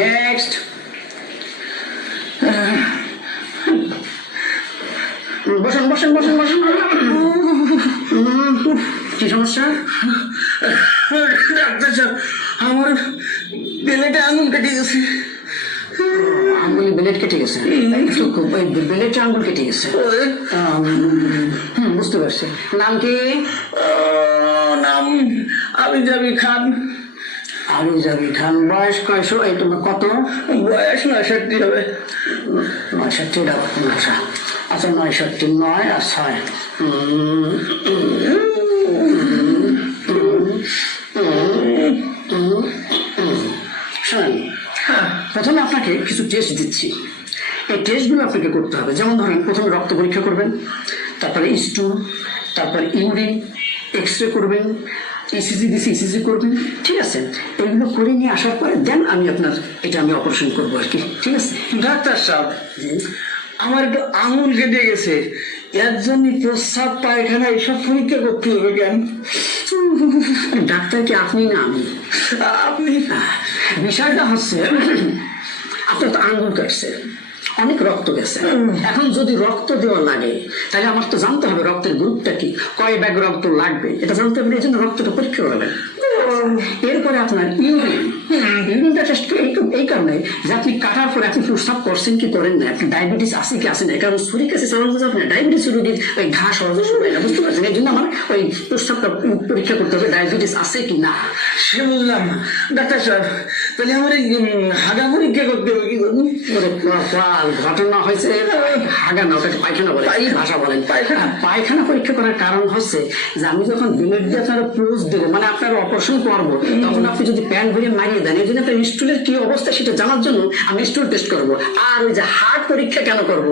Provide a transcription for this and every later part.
Next. বসেন বসেন বসেন বসেন। কি সমস্যা? ডাক্তার সাহেব, আমার বেলেটে আঙুল কেটে গেছে। আঙ্গুলি বেলেট কেটে গেছে? বেলেটে আঙ্গুল কেটে গেছে? বুঝতে পারছি। নাম কি? নাম আবিজাবি খান। আবিজাবি খান। বয়স কয়শো? এই তোমার কত? বয়স 69 হবে। 69। আচ্ছা আচ্ছা, 69, 9 আর 6। শোনেন, প্রথমে আপনাকে কিছু টেস্ট দিচ্ছি। এই টেস্টগুলো আপনাকে করতে হবে। যেমন ধরেন, প্রথমে রক্ত পরীক্ষা করবেন, তারপরে স্টুল, তারপরে ইউরিন, এক্স রে করবেন, ইসিজি দিছি ইসিজি করবেন। ঠিক আছে? এগুলো করে নিয়ে আসার পরে দেন আমি আপনার আমি অপারেশন করবো আর কি। ঠিক আছে? ডাক্তার সাহেব, আমার একটু আঙুল কেটে গেছে, এর জন্য প্রস্রাব পায়খানা এইসব পরীক্ষা করতে হবে কেন? ডাক্তার কি আপনি না আমি? আপনি। বিষয়টা হচ্ছে, আপনার তো আঙ্গুল কাটছে, অনেক রক্ত গেছে। এখন যদি রক্ত দেওয়া লাগে, তাহলে আমার তো জানতে হবে রক্তের গ্রুপটা কি, কয় ব্যাগ রক্ত লাগবে, এটা জানতে হবে। এই জন্য রক্তটা পরীক্ষা করবেন। এরপরে আপনার ইউরিনটা টেস্ট এই কারণে যে আপনি কাটার পরে আপনি প্রস্রাব করছেন কি করেন না, আপনি ডায়াবেটিস আছে কি আছে না। কারণ শরীর কাছে আপনার ডায়াবেটিস রোগীর ওই ঘা সহজে শুনে না, বুঝতে পারছেন? এই জন্য আমার ওই প্রস্রাবটা পরীক্ষা করতে হবে ডায়াবেটিস আছে কি না। সে বুঝলাম। ডাক্তার সাহেব, তাহলে আমার এই হাগা পরীক্ষা করতে হবে কি করবো? ঘটনা হয়েছে হাগা না, ওটাকে পায়খানা বলে, এই ভাষা বলেন। পায়খানা পরীক্ষা করার কারণ হচ্ছে যে আমি যখন বিলেট দিয়ে আপনার পোজ দেবো, মানে আপনার অপারেশন করবো, তখন আপনি যদি প্যান্ট ভরে মারিয়ে দেন, এই জন্য আপনার স্টুলের কি অবস্থা সেটা জানার জন্য আমি স্টুল টেস্ট করবো। আর ওই যে হার্ট পরীক্ষা কেন করবো?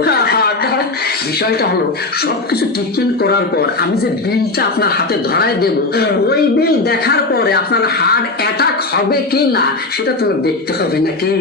বিষয়টা হলো, সবকিছু ট্রিটমেন্ট করার পর আমি যে বিলটা আপনার হাতে ধরায় দেবো, ওই বিল দেখার পরে আপনার হার্ট অ্যাটাক হবে কি না সেটা তোমার দেখতে হবে নাকি?